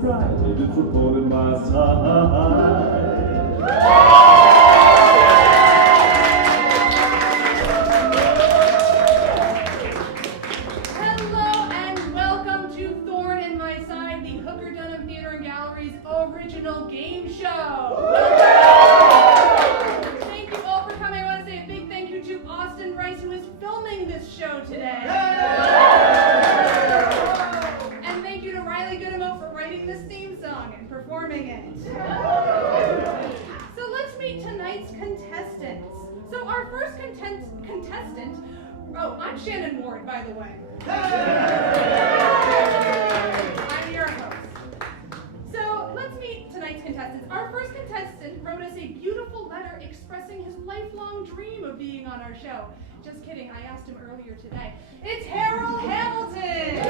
Friday, it's a thorn in my side. Hello and welcome to Thorn In My Side, the Hooker-Dunham Theater and Gallery's original game show. Thank you all for coming. I want to say a big thank you to Austin Rice, who is filming this show today. And thank you to Goodemote for writing this theme song and performing it. So let's meet tonight's contestants. So our first contestant, oh, I'm Shannon Ward, by the way. I'm your host. So let's meet tonight's contestants. Our first contestant wrote us a beautiful letter expressing his lifelong dream of being on our show. Just kidding, I asked him earlier today. It's Harral Hamilton!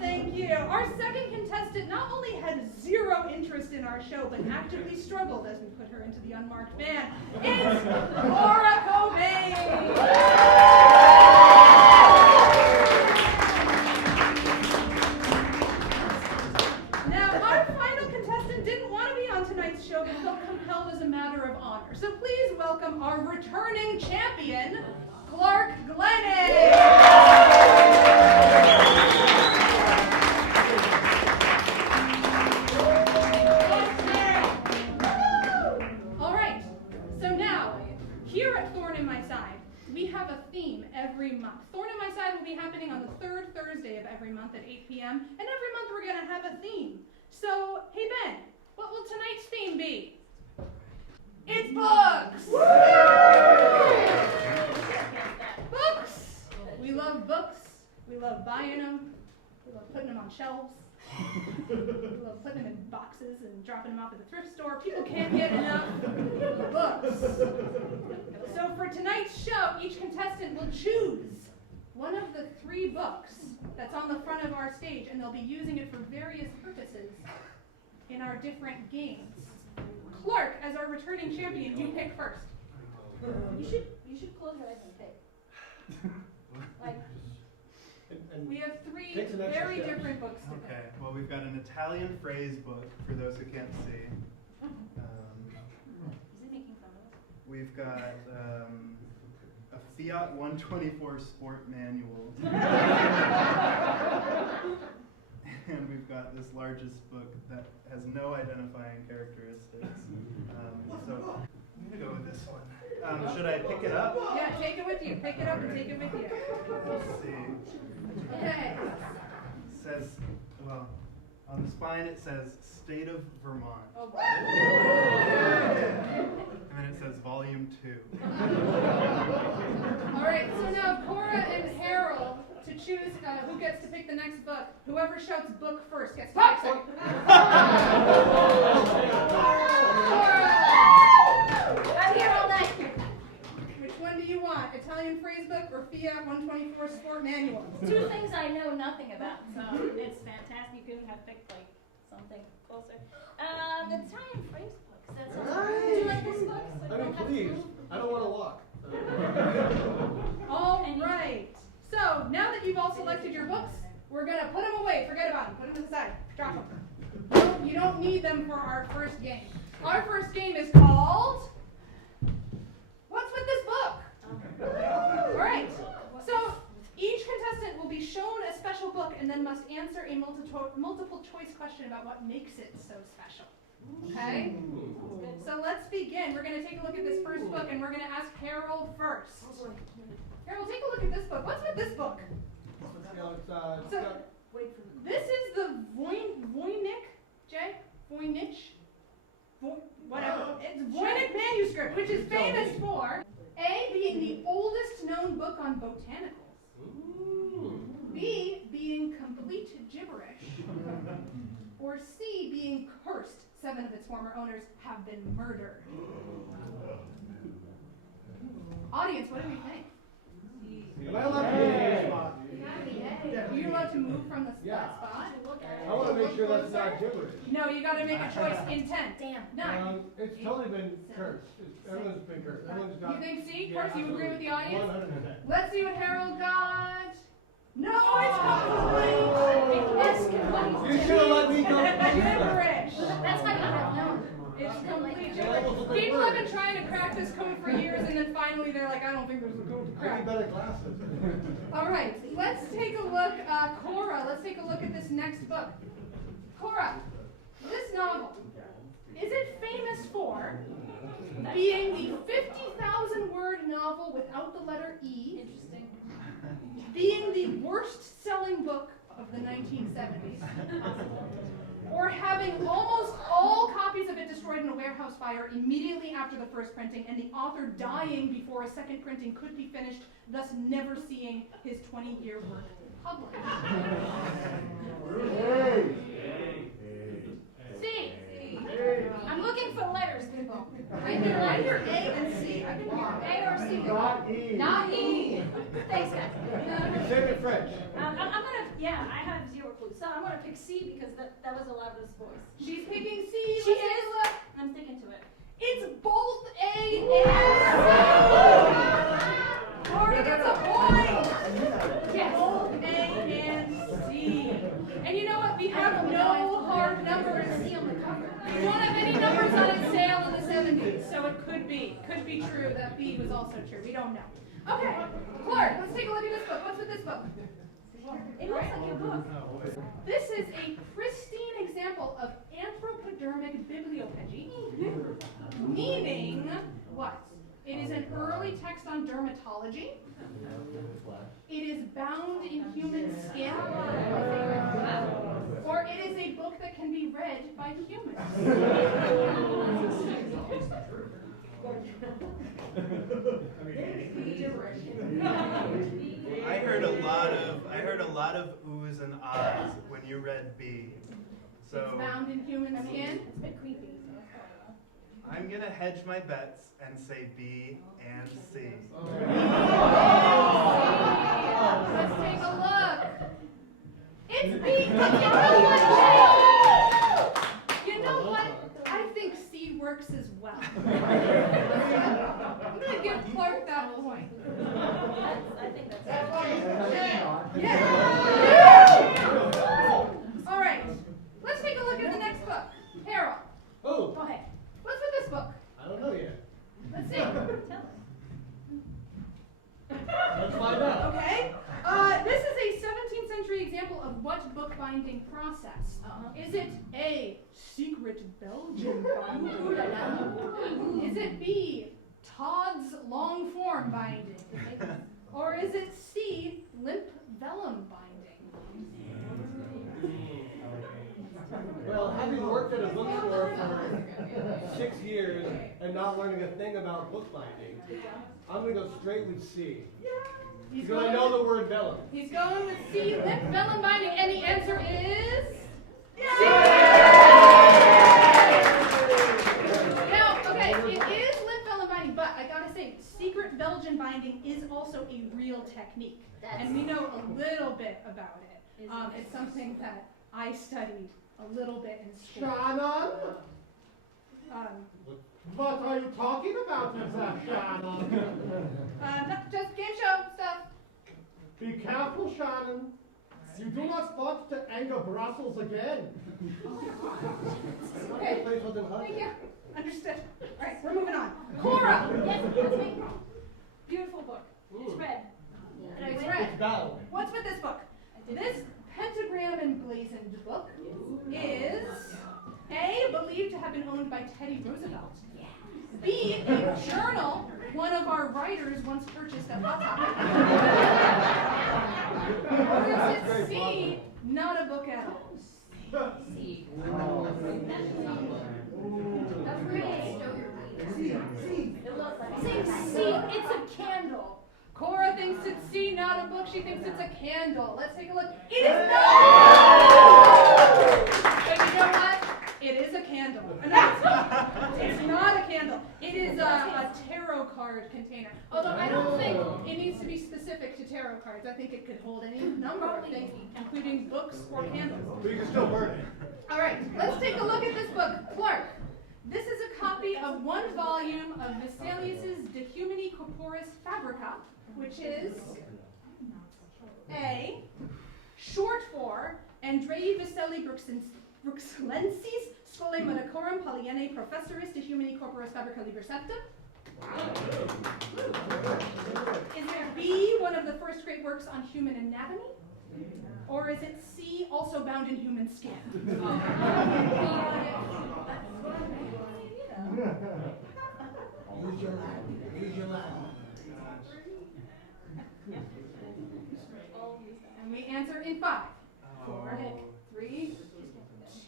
Thank you. Our second contestant not only had zero interest in our show, but actively struggled as we put her into the unmarked van. It's Cora Cobane! Now, our final contestant didn't want to be on tonight's show, but felt compelled as a matter of honor. So please welcome our returning champion, Glennon! All right, so now, here at Thorn In My Side, we have a theme every month. Thorn In My Side will be happening on the third Thursday of every month at 8 p.m., and every month we're going to have a theme. So, hey Ben, what will tonight's theme be? It's books! Books! We love books. We love buying them. We love putting them on shelves. We love putting them in boxes and dropping them off at the thrift store. People can't get enough books. So for tonight's show, each contestant will choose one of the 3 books that's on the front of our stage, and they'll be using it for various purposes in our different games. Clark, as our returning champion, you pick first. You should close your eyes and pick. Like, We have 3 Takes an extra very step. different books to Okay, pick. well, we've got an Italian phrase book for those who can't see. is he making fun of us? We've got a Fiat 124 sport manual. And we've got this largest book that has no identifying characteristics. So I'm going to go with this one. Should I pick it up? Yeah, take it with you. Pick it up and take it with you. Let's see. Okay. It says, well, on the spine it says State of Vermont. Oh, And then it says Volume 2. all right, so now Cora and Harral to choose who gets to pick the next book. Whoever shouts book first gets to pick second. Cora! I'm here all night. Which one do you want? Italian phrase book or Fiat 124 sport manual? 2 things I know nothing about, so it's fantastic. You couldn't have picked like something closer. The Italian phrase books. That sounds great. Do you like this book? So you I mean, don't have to please. move? I don't want to walk. All right. So now that you've all selected your books, we're going to put them away. Forget about them. Put them to the side. Drop them. You don't need them for our first game. Our first game is called What's With This Book? All right. So each contestant will be shown a special book and then must answer a multiple choice question about what makes it so special. Okay? So let's begin. We're going to take a look at this first book, and we're going to ask Harral first. Harral, take a look at this book. What's with this book? So this is the It's Voynich manuscript, which is famous for A, being the oldest known book on botanicals, B, being complete gibberish, or C, being cursed. 7 of its former owners have been murdered. Audience, what do we think? Am I allowed to move from this spot? Are you allowed to move from the Yeah. spot? I want to make sure that's not gibberish. No, you got to make a choice. Intent. Damn. 9. It's totally been cursed. Everyone's been cursed. Everyone's got. You think C? Of course, you agree with the audience? 100%. Let's see what Harral got. No, it's complete. You should have let me go. Gibberish. That's why you have known. It's complete gibberish. People have been trying to crack this code for years, and then finally they're like, I don't think there's a code to I crack. need better glasses. All right, let's take a look, Cora, let's take a look at this next book. Cora, this novel, is it famous for being the 50,000 word novel without the letter E? Interesting. Being the worst selling book of the 1970s? Or having almost all copies of it destroyed in a warehouse fire immediately after the first printing, and the author dying before a second printing could be finished, thus never seeing his 20-year work published? C. I'm looking for letters, people. I hear A and C. I can hear A or C? Not E. Not E. Thanks, guys. Say it in French. I'm gonna, I have 0 clues. So I'm gonna pick C because that was a loudest voice. She's picking C. She Let's take a is? look. I'm sticking to it. It's both A and C. Cora gets a point. Yes. Both A and C. And you know what? We have no hard numbers. C on the cover. We don't have any numbers on its sale in the 70s, so it could be true that B was also true. We don't know. Okay, Clark, let's take a look at this book. What's with this book? It looks like your book. This is a pristine example of anthropodermic bibliophagy, meaning what? It is an early text on dermatology. It is bound in human skin, or it is a book that can be read by humans. I heard a lot of oohs and ahs when you read B. So It's bound in human skin. It's a bit creepy. I'm gonna hedge my bets and say B and C. Let's take a look. It's B. You know what? I think C works as well. I'm going to give Clark that point. I think that's it. Yeah. All right. Let's take a look at the next book. Harral, Oh, go ahead. What's with this book? I don't know yet. Let's see. Tell us. Let's find out. Okay. This is a 17th century example of what bookbinding process? Is it A, secret Belgian binding? Is it B, Todd's long form binding? Or is it C, limp vellum binding? Well, having worked at a bookstore for 6 years and not learning a thing about bookbinding, I'm going to go straight with C. Because I know the word vellum. He's going with C, limp vellum binding, and the answer is C. Now, okay, it is limp vellum binding, but I gotta say, secret Belgian binding is also a real technique, and we know a little bit about it. It's something that I studied a little bit in school. Shannon? What are you talking about, Shannon? Just game show stuff. Be careful, Shannon. You do not want to anger Brussels again. Okay. Place was in Thank you. Understood. All right, we're moving on. Cora. Yes, that's me. Beautiful book. It's red. Did I It's win? red. It's valid. What's with this book? This pentagram emblazoned book is A, believed to have been owned by Teddy Roosevelt. B, a journal one of our writers once purchased at Hot Topic. Or is it C, not a book at all? C. That's great. It looks like Say C, it's a candle. Cora thinks it's C, not a book. She thinks it's a candle. Let's take a look. It is not! But you know what? It is a candle. No, it's not a candle. It is a tarot card container. Although I don't think it needs to be specific to tarot cards. I think it could hold any number of things, including books or candles. But you can still burn it. All right, let's take a look at this book. Clark, this is a copy of one volume of Vesalius's De Humani Corporis Fabrica, which is A, short for Andrei Veseli Bruxellensis Scholae Medicorum Polyene Professoris De Humani Corporis Fabrica Liber Septem. Is it B, one of the first great works on human anatomy? Or is it C, also bound in human skin? Use your Latin. And we answer in 5, 4, 3,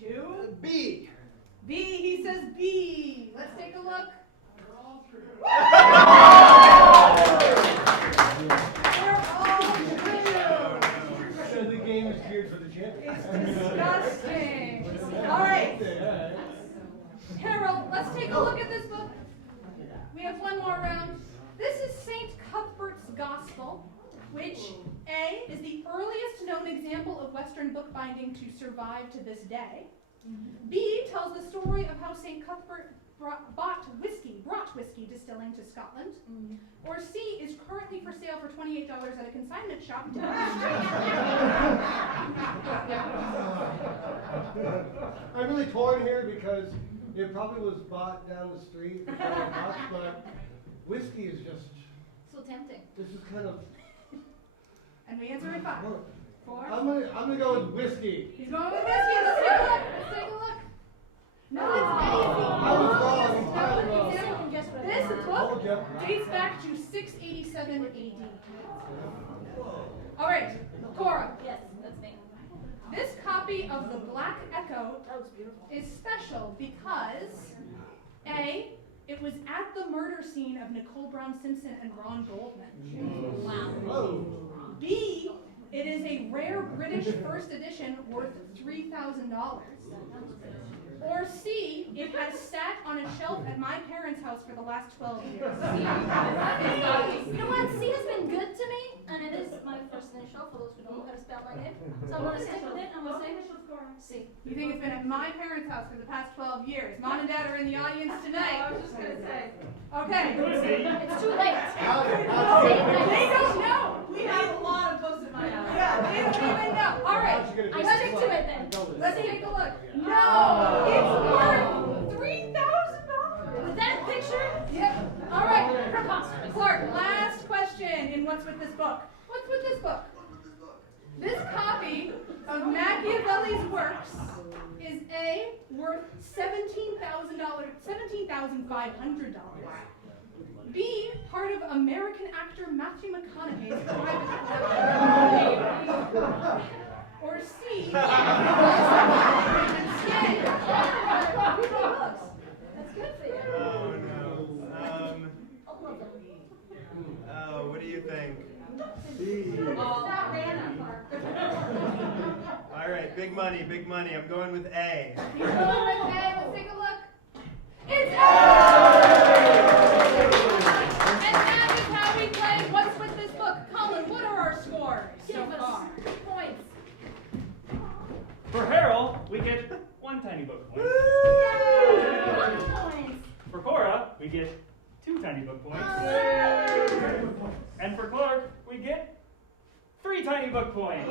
2. B. B, he says B. Let's take a look. They're all true. So the game is geared for the champion. It's disgusting. All right. Harral, let's take a look at this book. We have one more round. This is St. Cuthbert's Gospel, which A, is the earliest known example of Western bookbinding to survive to this day. B, tells the story of how St. Cuthbert brought whiskey distilling to Scotland. Or C, is currently for sale for $28 at a consignment shop. I'm really torn here because it probably was bought down the street, but whiskey is just, So tempting. this is kind of, And we answer in 5, 4. I'm gonna go with whiskey. He's going with whiskey. Let's take a look. Let's take a look. No, it's A. I was wrong. I was wrong. This book dates back to 687 AD. All right, Cora. Yes, that's me. This copy of the Black Echo That was beautiful. is special because A, it was at the murder scene of Nicole Brown Simpson and Ron Goldman. Wow. Whoa. B, it is a rare British first edition worth $3,000. Or C, it has sat on a shelf at my parents' house for the last 12 years. You know what? C has been good to me, and it is my first initial for those who don't know how to spell my name. So I'm going to stick with it. I'm going to say C. You think it's been at my parents' house for the past 12 years? Mom and Dad are in the audience tonight. I was just going to say. Okay. It's too late. They don't know. We have a lot of books in my house. Yeah, they don't even know. All right. I stick to it then. Let's take a look. No, it's worth $3,000. With that picture? Yep. All right. Preposterous. Clark, last question in What's With This Book? What's with this book? This copy of Machiavelli's works is A, worth $17,500. B, part of American actor Matthew McConaughey's private collection. Or C, That's good for you. Oh no. What do you think? All right, big money, big money. I'm going with A. He's going with A. Let's take a look. It's A! And that is how we play What's With This Book. Colin, what are our scores so far? Points. For Harral, we get 1 tiny book point. Points. For Cora, we get 2 tiny book points. And for Clark, we get 3 tiny book points.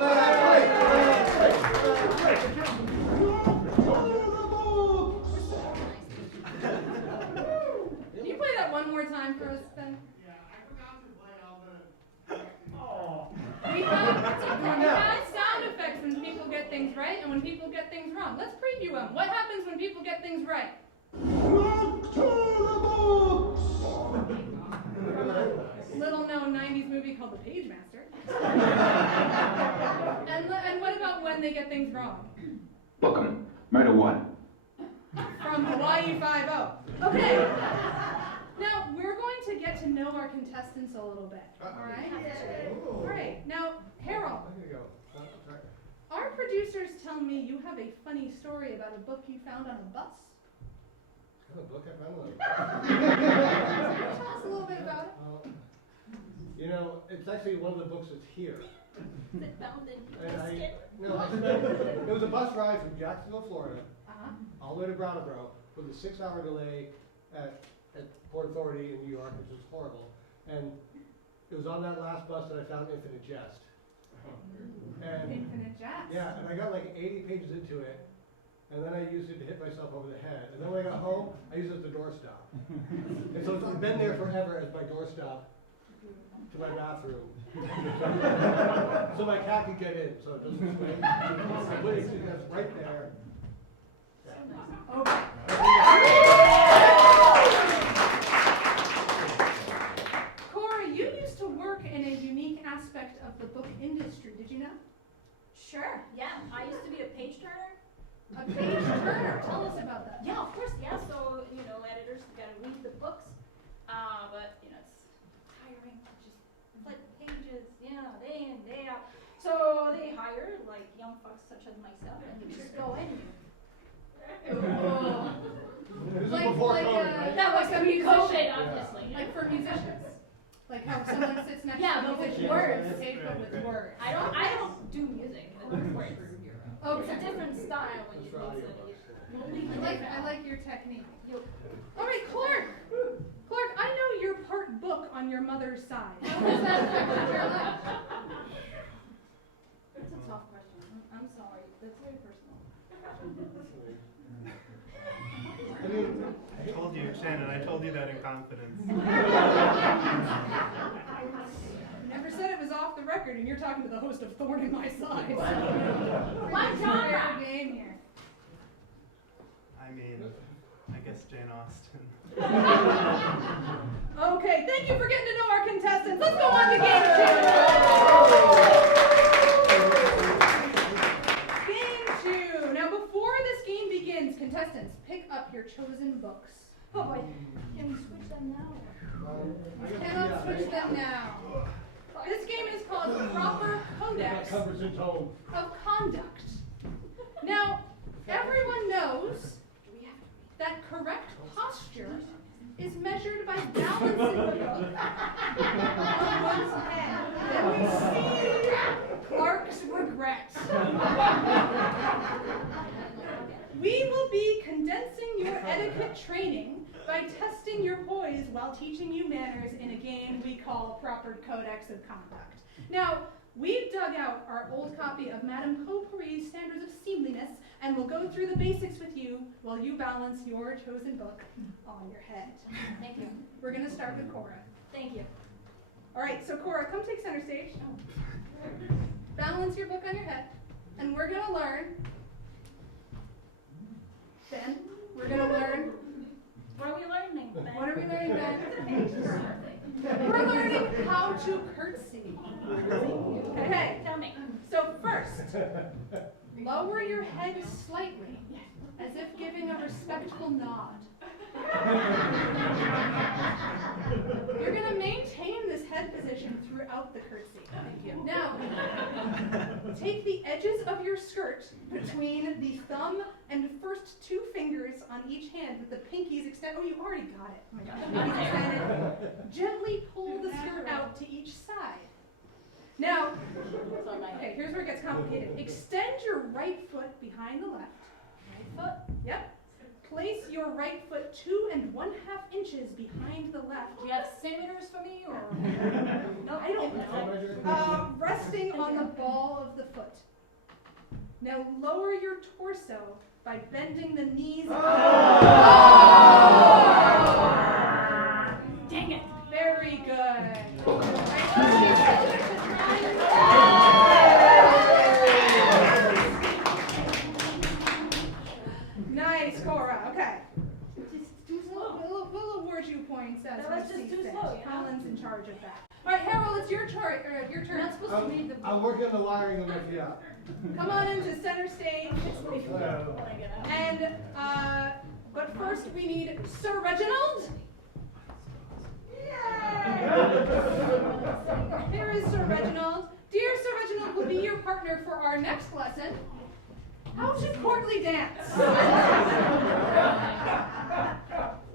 Can you play that one more time for us, Ben? Yeah, I forgot to play all the. Oh. We have sound effects when people get things right and when people get things wrong. Let's preview them. What happens when people get things right? Little known 90s movie called The Page Master. And what about when they get things wrong? Book 'em. Murder 1. From Hawaii 5-0. Okay. Now, we're going to get to know our contestants a little bit. Alright? Alright. Now, Harral, our producers tell me you have a funny story about a book you found on a bus. What book I found? Tell us a little bit about it. You know, it's actually one of the books that's here. Is it bound in And biscuit? it was a bus ride from Jacksonville, Florida, all the way to Brattleboro, with a 6-hour delay at Port Authority in New York, which was horrible. And it was on that last bus that I found Infinite Jest. And Infinite Jest. yeah, and I got like 80 pages into it, and then I used it to hit myself over the head. And then when I got home, I used it as the doorstop. And so it's been there forever as my doorstop to my bathroom. So my cat can get in, so it doesn't swing. I put it that's right there. Okay. Cora, you used to work in a unique aspect of the book industry, did you know? Sure, yeah. I used to be a page turner. A page turner. Tell us about that. Yeah, of course, yeah. So, you know, editors gotta read the books. But, you know, it's tiring to just flip pages, day in, day out. So they hire, like, young folks such as myself, and you just go in. This is Like, before like, COVID, right? That was Like a COVID, musician. obviously. Like for musicians. Like how someone sits next Yeah, to a but with musician words. on stage, but with words. I don't do music with words. Okay. It's a different style when Just you for mix it. audiobooks. I like your technique. All right, Clark. Clark, I know you're part book on your mother's side. How has that affected your life? It's a tough question. I'm sorry. That's very personal. I mean, I told you, Shannon, I told you that in confidence. You never said it was off the record, and you're talking to the host of Thorn In My Side. What genre? Fair game here. I mean, I guess Jane Austen. Okay, thank you for getting to know our contestants. Let's go on to game 2. Game 2. Now, before this game begins, contestants, pick up your chosen books. Oh boy. Can we switch them now? Cannot switch them now. This game is called Proper Codex Covers and tone. of Conduct. Now, everyone knows that correct posture is measured by balancing the book on one's head. Then we see Clark's regret. We will be condensing your etiquette training by testing your poise while teaching you manners in a game we call Proper Codex of Conduct. Now, we've dug out our old copy of Madame Potpourri's Standards of Seemliness, and we'll go through the basics with you while you balance your chosen book on your head. Thank you. We're going to start with Cora. Thank you. All right, so Cora, come take center stage. Balance your book on your head, and we're going to learn. Ben, we're going to learn. What are we learning, Ben? What are we learning, Ben? We're learning how to curtsy. Okay, Tell me. so first, lower your head slightly, as if giving a respectful nod. You're going to maintain this head position throughout the curtsy. Thank you. Now, take the edges of your skirt between the thumb and first 2 fingers on each hand with the pinkies extended. Oh, you already got it. Oh my God. The pinkies extended. Gently pull the skirt out to each side. Now, okay, here's where it gets complicated. Extend your right foot behind the left. Right foot. Yep. Place your right foot 2 1/2 inches behind the left. Do you have centimeters for me, or? No, I don't know. Resting on the ball of the foot. Now lower your torso by bending the knees. Dang it. Very good. Nice, Cora. Okay. We'll award you points as That was we just see too fit. slow, you know? Colin's in charge of that. All right, Harral, it's your turn. Your You're not turn. supposed to read the book. I'm working on the wiring of my yeah. Come on into center stage. And but first we need Sir Reginald. Yay! Here is Sir Reginald. Dear Sir Reginald will be your partner for our next lesson. How to courtly dance.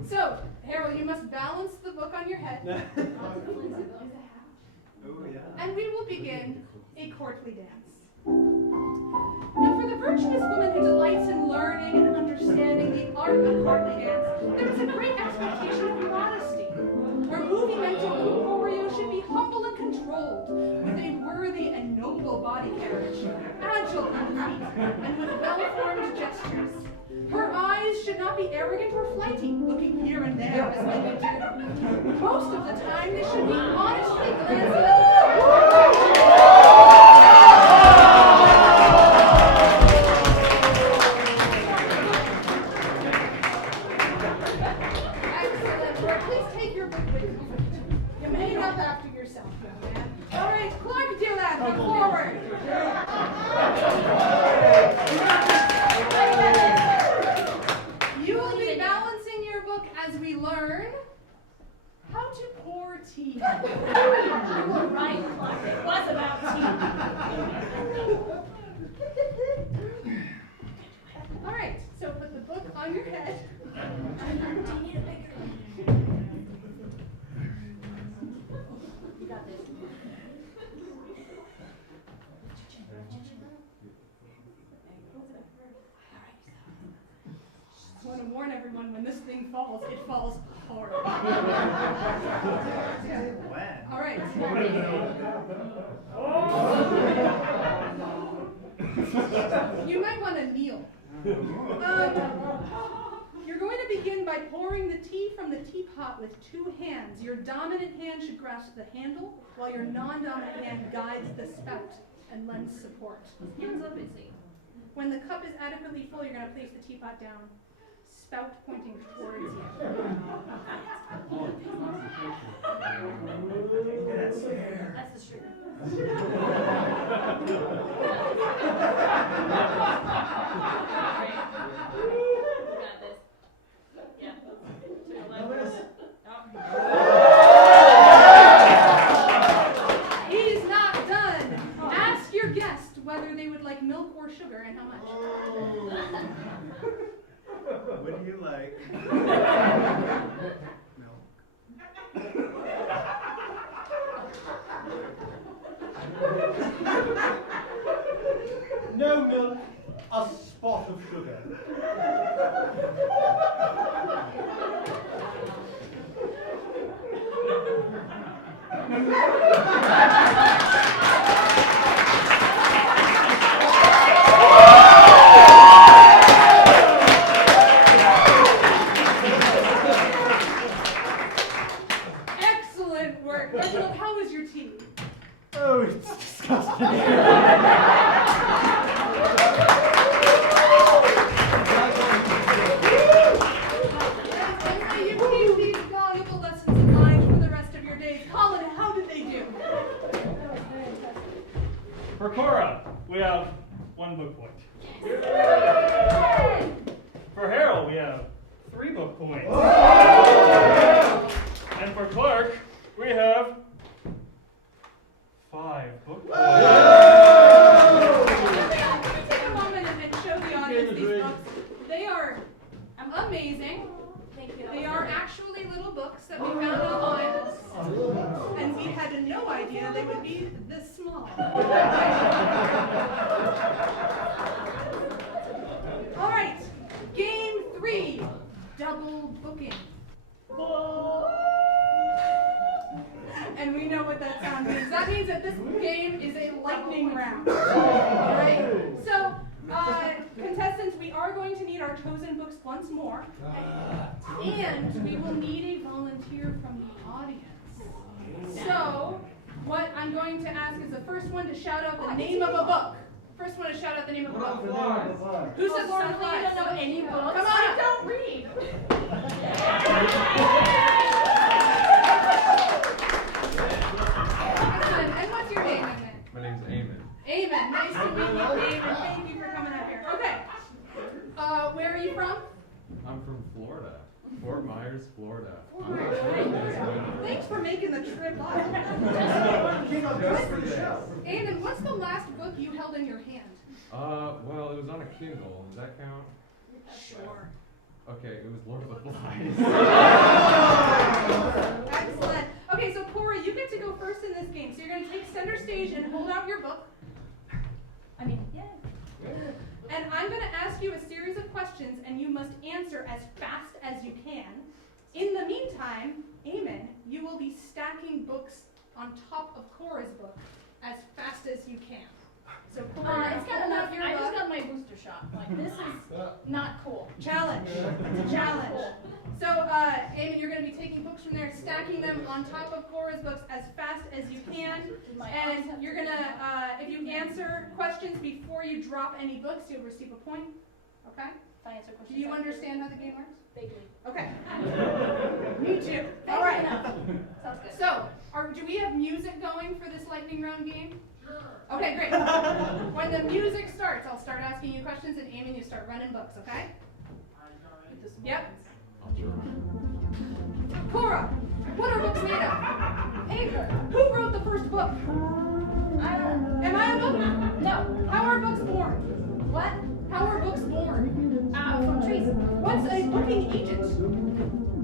So, Harral, you must balance the book on your head. begin a courtly dance. Now, for the virtuous woman who delights in learning and understanding the art of courtly dance, there is a great expectation of modesty. Her movimental corporeal should be humble and controlled, with a worthy and noble body carriage, agile on the feet, and with well-formed gestures. Her eyes should not be arrogant or flighty, looking here and there as women do. Most of the time, they should be honestly glancing at the Excellent work. Please take your book with you. You may up after yourself, young man. All right, Clark, dear lad, come forward. You will be balancing your book as we learn how to pour tea. You were right, Clark. It was about tea. All right, so put the book on your head. Do you need a bigger one? You got this. I want to warn everyone, when this thing falls, it falls hard. When? All right. You might want to kneel. You're going to begin by pouring the tea from the teapot with two hands. Your dominant hand should grasp the handle, while your non-dominant hand guides the spout and lends support. Hands up and see. When the cup is adequately full, you're going to place the teapot down, spout pointing towards you. That's fair. That's the sugar. You got this. Yeah. To the left. He's not done. Ask your guest whether they would like milk or sugar and how much. What do you like? Milk. No milk, a spot of sugar. Excellent work. Reginald, how was your tea? Oh, it's disgusting. And may you keep these valuable lessons in mind for the rest of your days. Colin, how did they do? For Cora, we have 1 book point. For Harral, we have 3 book points. And for Clark, we have 5 book points. Take a moment and show the audience these books. They are amazing. Thank you. They are actually little books that we found online, and we had no idea they would be this small. All right, game 3, double booking. And we know what that sound means. That means that this game is a lightning round. All right? So, contestants, we are going to need our chosen books once more. And we will need a volunteer from the audience. So, what I'm going to ask is the first one to shout out the name of a book. First one to shout out the name of a book. Who said Lord of the Flies? You don't know any books? Come on I up. don't read. Excellent. And what's your name, Eamon? My name's Eamon. Eamon. Nice to meet you, Eamon. Thank you for coming up here. Okay. Where are you from? I'm from Florida. Fort Myers, Florida. Thanks for making the trip up. Just for this. Eamon, what's the last book you held in your hand? Well, it was on a Kindle. Does that count? Sure. Okay, it was Lord of the Flies. Excellent. Okay, so Cora, you get to go first in this game. So you're going to take center center stage and hold out your book. I mean, yeah. And I'm going to ask you a series of questions, and you must answer as fast as you can. In the meantime, Eamon, you will be stacking books on top of Cora's book as fast as you can. So Cora, It's got enough. I just got my booster shot. Like, this is not cool. Challenge. It's a challenge. So, Eamon, you're going to be taking books from there, stacking them on top of Cora's books as fast as you can. And you're going to, if you answer questions before you drop any books, you'll receive a point. Okay? If I answer questions. Do you understand how the game works? Vaguely. Okay. Me too. All right. Sounds good. So, do we have music going for this lightning round game? Sure. Okay, great. When the music starts, I'll start asking you questions, and Eamon, you start running books, okay? Yep. Cora, what are books made of? Paper. Who wrote the first book? Am I a book? No. How are books born? What? How are books born? From trees. What's a booking agent?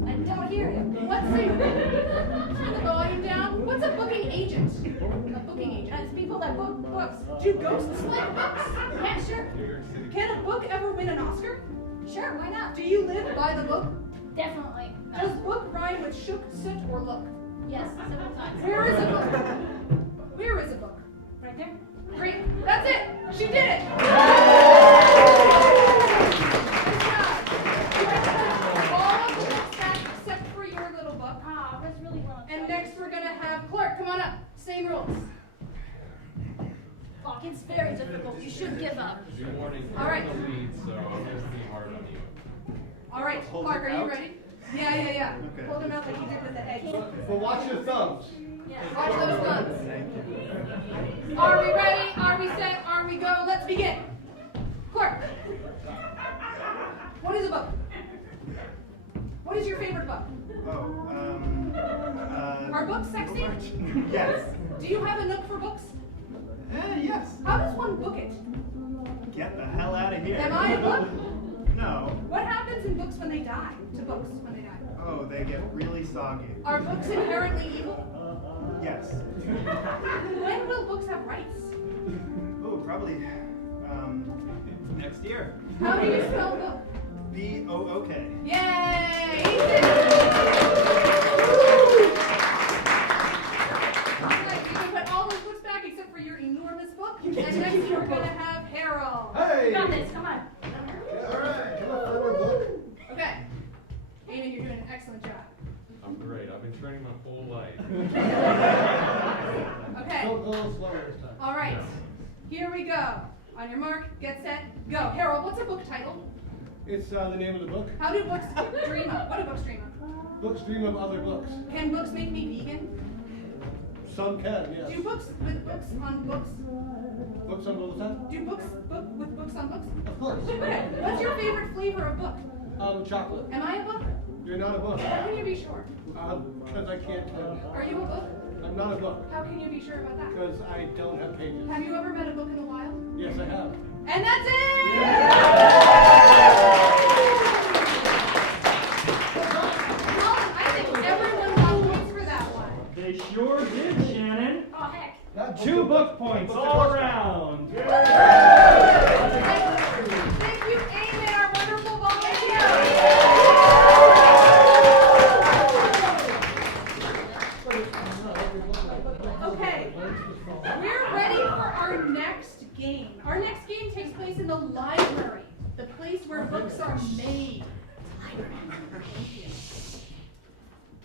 I don't hear you. Let's see. Turn the volume down. What's a booking agent? A booking agent. It's people that book books. Do ghosts like books? Yeah, sure. Can a book ever win an Oscar? Sure, why not? Do you live by the book? Definitely. Does book rhyme with shook, soot, or look? Yes, several times. Where is a book? Where is a book? Right there. Great. That's it. She did it. Good job. You have all of the books back except for your little book. That's really well. And next we're going to have Clark. Come on up. Same rules. Fuck, it's very difficult. You should give up. Good morning. All right. The lead, so I'm going to be hard on you. All right. Hold Clark, it are you out? ready? Yeah. Okay. Hold him out like you did with the egg. But watch your thumbs. Watch those thumbs. Thank you. Are we ready? Are we set? Are we go? Let's begin. Clark. What is a book? What is your favorite book? Are books sexy? Yes. Do you have a nook for books? Yes. How does one book it? Get the hell out of here. Am I a book? No. What happens in books when they die? To books when they die? Oh, they get really soggy. Are books inherently evil? Yes. When will books have rights? Oh, probably next year. How do you spell book? B-O-O-K. Yay! He did it! Alright, you can put all those books back except for your enormous book. And next we're going to have Harral. Hey! You got this. Come on. Alright, come on, forward book. Okay. Eamon, you're doing an excellent job. I'm great. I've been training my whole life. Okay. Go a little slower this time. All right. Here we go. On your mark, get set, go. Harral, what's a book title? It's the name of the book. How do books dream of? What do books dream of? Books dream of other books. Can books make me vegan? Some can, yes. Do books with books on books? Books on both sides? Do books book with books on books? Of course. Okay. What's your favorite flavor of book? Chocolate. Am I a book? You're not a book. How can you be sure? Because I can't tell you. Are you a book? I'm not a book. How can you be sure about that? Because I don't have pages. Have you ever read a book in the wild? Yes, I have. And that's it! Colin, I think everyone got points for that one. They sure did, Shannon. Oh, heck. 2 book points all around. Thank you, Eamon, our wonderful volunteer. Okay, we're ready for our next game. Our next game takes place in the library, the place where books are made.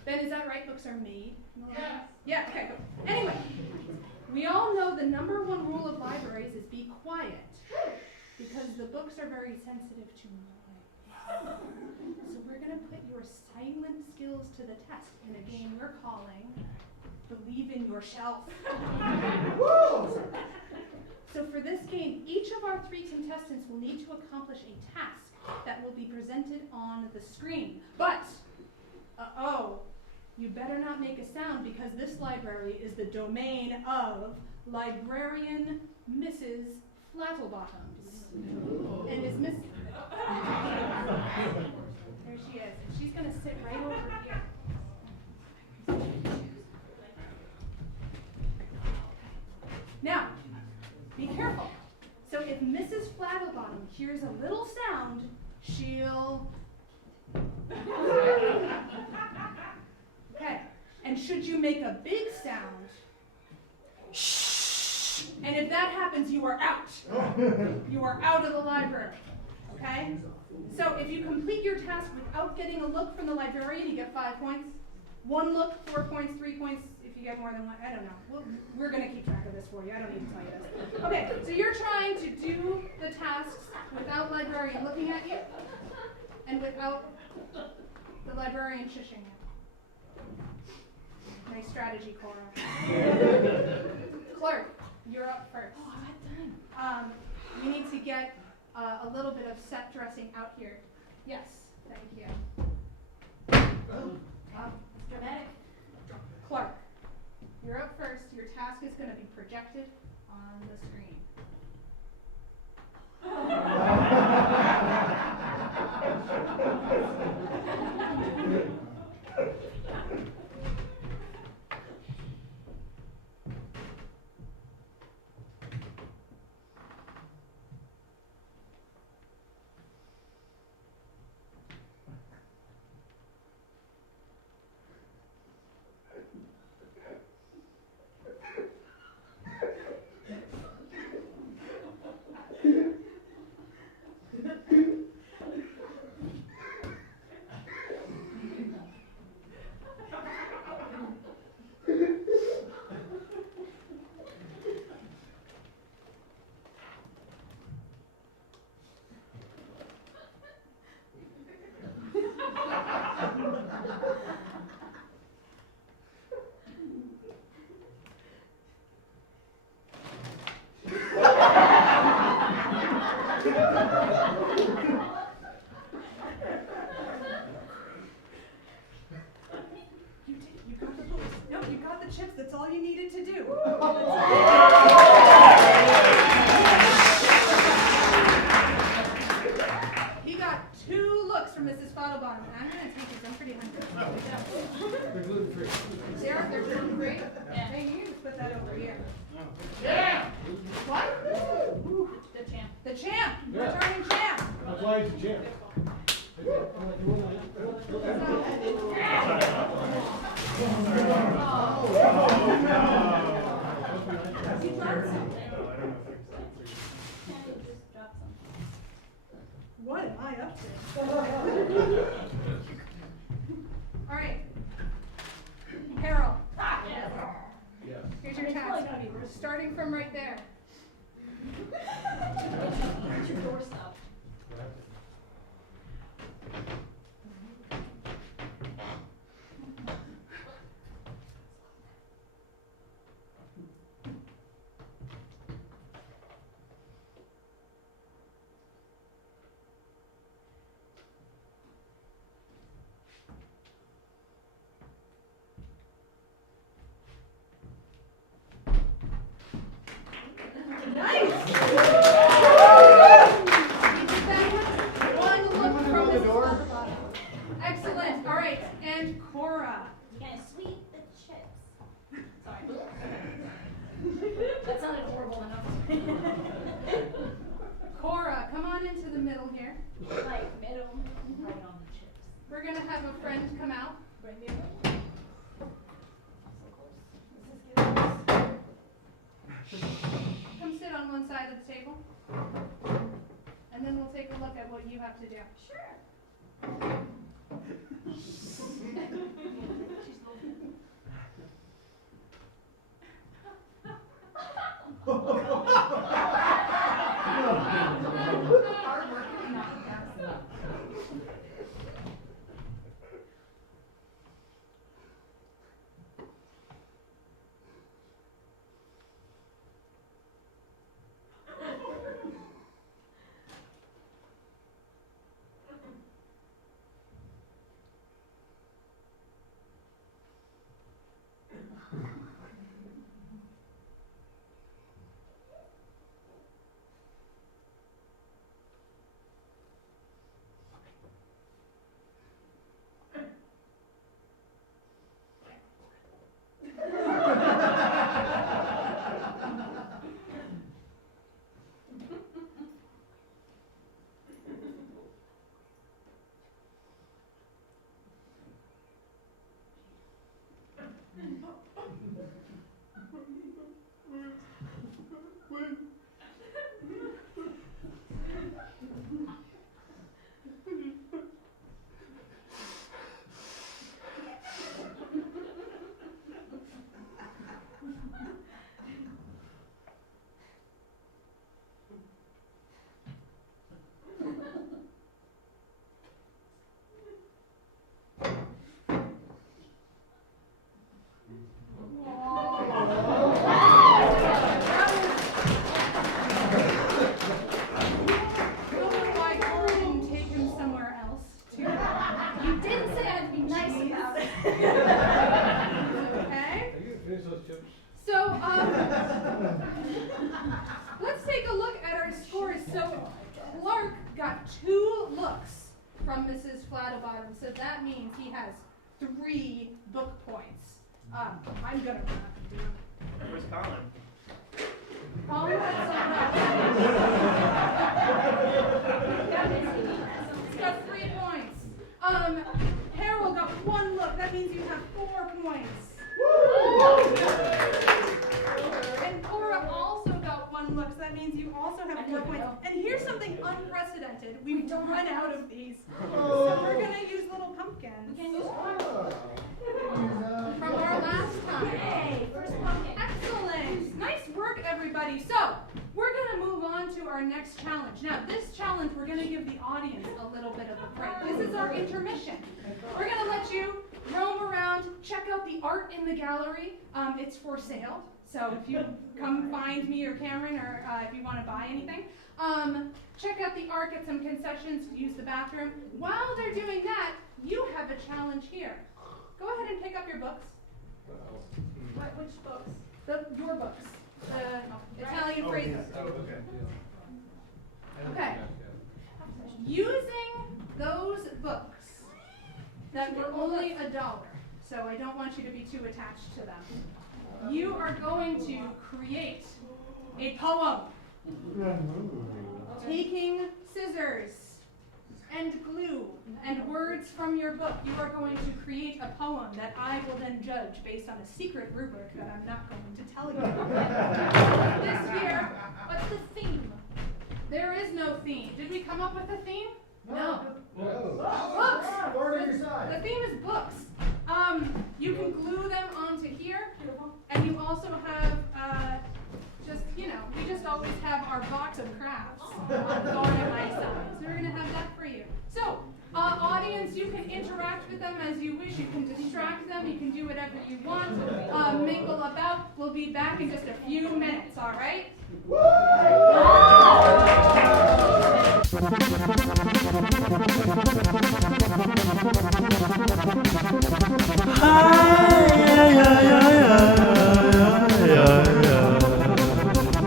Ben, is that right? Books are made? Yes. Yeah, okay, good. Anyway, we all know the number one rule of libraries is be quiet, because the books are very sensitive to noise. So we're going to put your silent skills to the test in a game we're calling Believe in Your Shelf. So for this game, each of our 3 contestants will need to accomplish a task that will be presented on the screen. But, you better not make a sound, because this library is the domain of librarian Mrs. Flattlebottoms. And is Miss... There she is. And she's going to sit right over here. hears a little sound, she'll... Okay. And should you make a big sound, shh, and if that happens, you are out. You are out of the library. Okay? So if you complete your task without getting a look from the librarian, you get 5 points. 1 look, 4 points, 3 points. If you get more than 1, I don't know. We're going to keep track of this for you. I don't need to tell you this. Okay, so you're trying to do the tasks without librarian looking at you and without the librarian shushing you. Nice strategy, Cora. Clark, you're up first. Oh, I'm at time. You need to get a little bit of set dressing out here. Yes, thank you. Wow, it's dramatic. Clark, you're up first. Your task is going to be projected on the screen. That's all you needed to do. He got 2 looks from Mrs. Fottlebottom, and I'm going to take these. I'm pretty hungry. They're gluten-free. They're gluten-free? Yeah. Hey, you just put that over here. Yeah! What? The champ. The champ! Yeah. Returning champ! That's why he's a champ. You dropped something. Yeah, you just dropped something. What am I up to? All right. Harral, Yeah. here's your It's probably task. gonna be worse. Starting from right there. It's your doorstop. Nice! You did that with 1 look from Mrs. Fottlebottom. Excellent. All right, and Cora. You're gonna sweep the chips. Sorry. That sounded horrible enough. Cora, come on into the middle here. Like middle, right on the chips. We're going to have a friend come out. Bring me a little. So close. This is good. Come sit on one side of the table. And then we'll take a look at what you have to do. Sure. Let's take a look at our scores. So Clark got 2 looks from Mrs. Flatterbottom, so that means he has 3 book points. I'm gonna run up and do it. Where's Colin? Colin has He's got 3 points. Harral got 1 look. That means you have 4 points. And Cora also got 1 look, so that means you also have 4 points. And here's something unprecedented. We've run out of these. So we're going to use little pumpkins. We can use From our last time. Yay, first pumpkin. Excellent. Nice work, everybody. So we're going to move on to our next challenge. Now, this challenge, we're going to give the audience a little bit of a break. This is our intermission. We're going to let you roam around, check out the art in the gallery. It's for sale. So if you come find me or Cameron, or if you want to buy anything, check out the art, get some concessions, use the bathroom. While they're doing that, you have a challenge here. Go ahead and pick up your books. Which books? Your books. The Italian phrases. Okay. Okay. Using those books that were only $1, so I don't want you to be too attached to them. You are going to create a poem. Taking scissors and glue and words from your book, you are going to create a poem that I will then judge based on a secret rubric that I'm not going to tell you. This year, what's the theme? There is no theme. Did we come up with a theme? No. Books. The theme is books. You can glue them onto here, and you also have we just always have our box of crafts on Thorn In My Side. So we're going to have that for you. So, audience, you can interact with them as you wish. You can distract them. You can do whatever you want. Mingle about. We'll be back in just a few minutes, all right?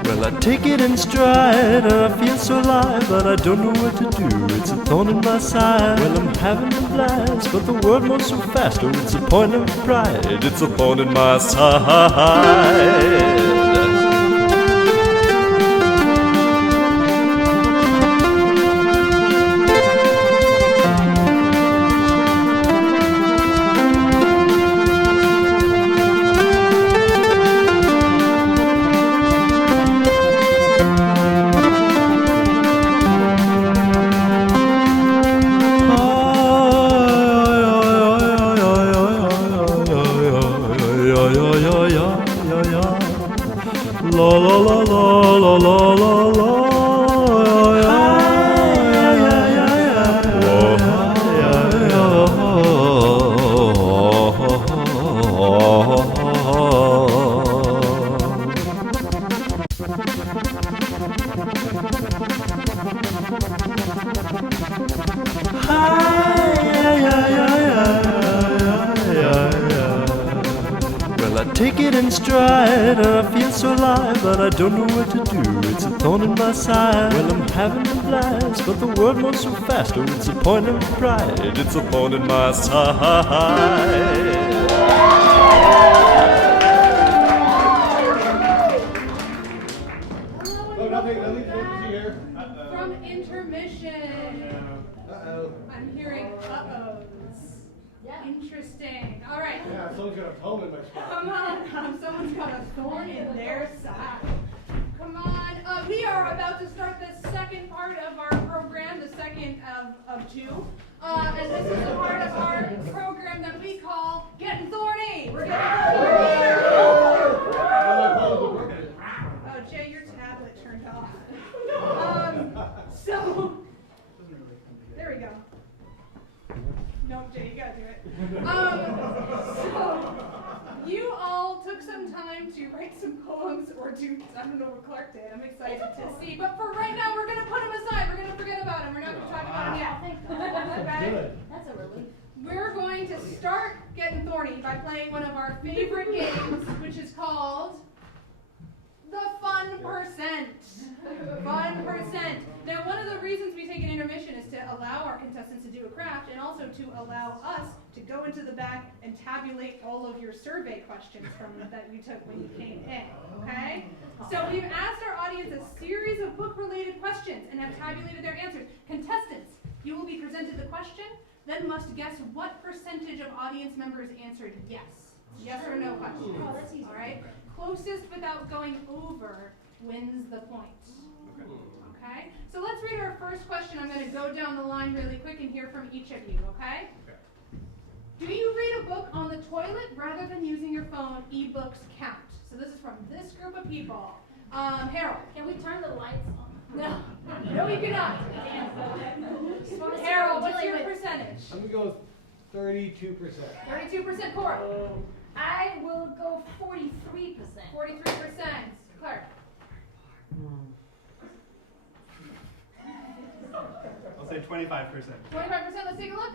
Well, I take it in stride, and I feel so alive, but I don't know what to do. It's a thorn in my side. Well, I'm having a blast, but the world moves so fast. Oh, it's a point of pride. It's a thorn in my side. But I don't know what to do, it's a thorn in my side. Well, I'm having a blast, but the world moves so fast. Oh, it's a point of pride, it's a thorn in my side. From intermission. I'm hearing uh-ohs. Interesting. All right. Yeah, someone's got a poem in my spot. Come on, someone's got a thorn in their side. Come on. We are about to start the second part of our program, the second of 2. And this is a part of our program that we call Getting Thorny. We're getting thorny. Oh, Jay, your tablet turned off. So, there we go. No, Jay, you gotta do it. So, you all took some time to write some poems or to, I don't know what Clark did, I'm excited to see. But for right now, we're gonna put them aside. We're gonna forget about them. We're not gonna talk about them yet. Okay? That's a relief. We're going to start Getting Thorny by playing one of our favorite games, which is called The fun percent. Fun percent. Now, one of the reasons we take an intermission is to allow our contestants to do a craft and also to allow us to go into the back and tabulate all of your survey questions that you took when you came in, okay? So we've asked our audience a series of book-related questions and have tabulated their answers. Contestants, you will be presented the question, then must guess what percentage of audience members answered yes. Yes or no question. Oh, that's easy. All right? Closest without going over wins the point. Okay? So let's read our first question. I'm going to go down the line really quick and hear from each of you, okay? Do you read a book on the toilet rather than using your phone? E-books count. So this is from this group of people. Harral. Can we turn the lights on? No. No, you cannot. Harral, what's your percentage? I'm going to go with 32%. 32%. Cora. I will go 43%. 43%. Clark. I'll say 25%. 25%. Let's take a look.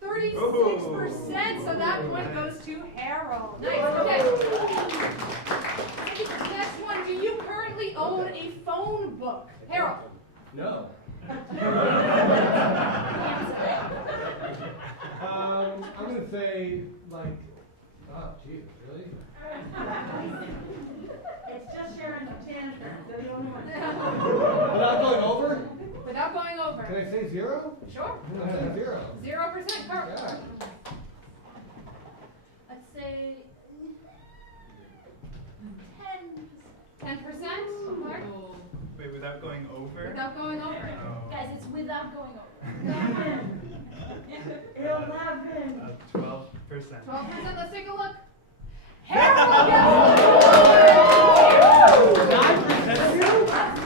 36%. So that point goes to Harral. Nice. Okay. Next one. Do you currently own a phone book? Harral. No. I'm going to say, like, oh, geez, really? It's just sharing a tangent. They're the only ones. Without going over? Without going over. Can I say 0? Sure. I say 0. 0%. Carl. Yeah. Let's say 10%. 10%. Clark. Wait, without going over? Without going over. Oh. Guys, it's without going over. 11. 12%. 12%. Let's take a look. Harral gets 9%?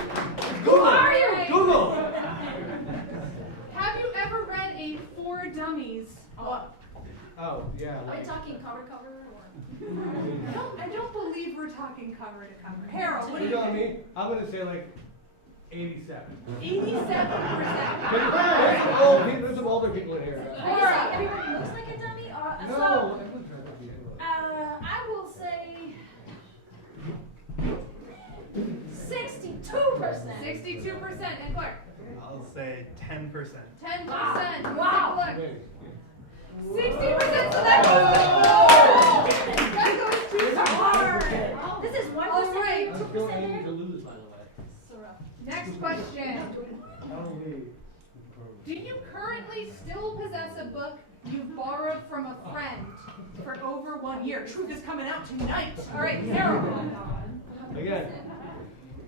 Who are you? Google. Have you ever read a For Dummies book? Oh, yeah. Are we talking cover or? I don't believe we're talking cover to cover. Harral, what do You you know what I think? mean? I'm going to say like 87. 87%. There's some older people in here. Are you saying everybody looks like a dummy? Or, No, so, everyone's trying to be anyway. I will say 62%. 62%. And Clark? I'll say 10%. 10%. Wow. Let's take a Wait. look. 60%. So that goes to That goes to Cora. This is 1%, All right. I'm still 2% aiming there. to lose, by the way. So rough. Next question. Do you currently still possess a book you've borrowed from a friend for over 1 year? Truth is coming out tonight. All right, Harral. Again,